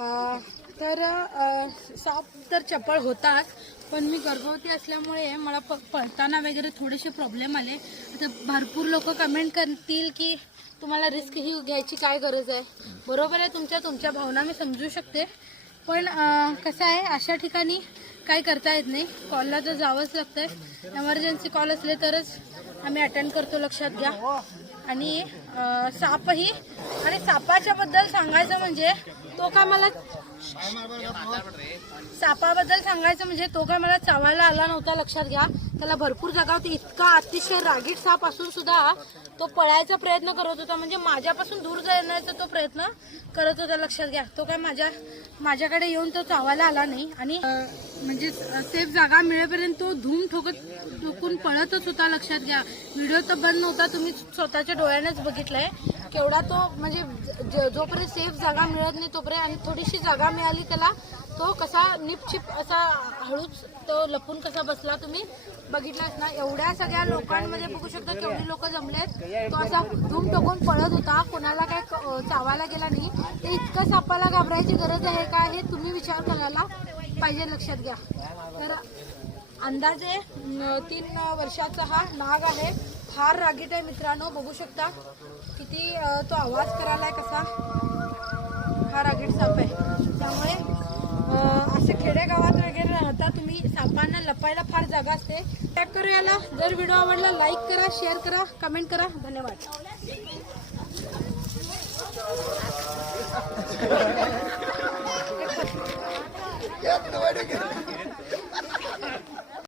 तर साप तर चपळ होतात, पण मी गर्भवती असल्यामुळे मला पळताना वगैरे थोडेसे प्रॉब्लेम आले. आता भरपूर लोक कमेंट करतील की तुम्हाला रिस्क ही घ्यायची काय गरज आहे. बरोबर आहे, तुमच्या भावना मी समजू शकते, पण कसं आहे, अशा ठिकाणी काही करता येत नाही. कॉलला तर जावंच लागतंय. एमर्जन्सी कॉल असले तरच आम्ही अटेंड करतो, लक्षात घ्या. आणि सापही, आणि सापाच्या बद्दल सांगायचं म्हणजे तो काय मला सापाबद्दल सांगायचं म्हणजे तो काय मला चावायला आला नव्हता, लक्षात घ्या. त्याला भरपूर जागा होती. इतका अतिशय रागीट साप असून सुद्धा तो पळायचा प्रयत्न करत होता, म्हणजे माझ्यापासून दूर जाण्याचा तो प्रयत्न करत होता, लक्षात घ्या. तो काय माझ्याकडे येऊन तो चावायला आला नाही. आणि म्हणजे सेफ जागा मिळेपर्यंत तो धूम ठोकून पळतच होता, लक्षात घ्या. व्हिडिओ तर बंद नव्हता, तुम्ही स्वतःच्या डोळ्यानेच बघितलंय केवढा तो, म्हणजे जोपर्यंत सेफ जागा मिळत नाही तोपर्यंत. आणि थोडीशी जागा मिळाली त्याला, तो कसा निपचिप असा हळूच तो लपून कसा बसला, तुम्ही बघितलाच ना. एवढ्या सगळ्या लोकांमध्ये बघू शकता केवढी लोक जमलेत. तो असा धूम टोकून पळत होता, कोणाला काय चावायला गेला नाही. ते इतकं सापाला घाबरायची गरज आहे का, हे तुम्ही विचार करायला पाहिजे, लक्षात घ्या. तर अंदाजे 3 वर्षाचा हा नाग आहे. फार रागीट आहे मित्रांनो, बघू शकता किती तो आवाज करायलाय कसा. हा रागीट साप आहे. त्यामुळे असे खेडेगावात वगैरे राहता तुम्ही, सापांना लपायला फार जागा असते. टॅग करू याला. जर व्हिडिओ आवडला लाईक करा, शेअर करा, कमेंट करा. धन्यवाद.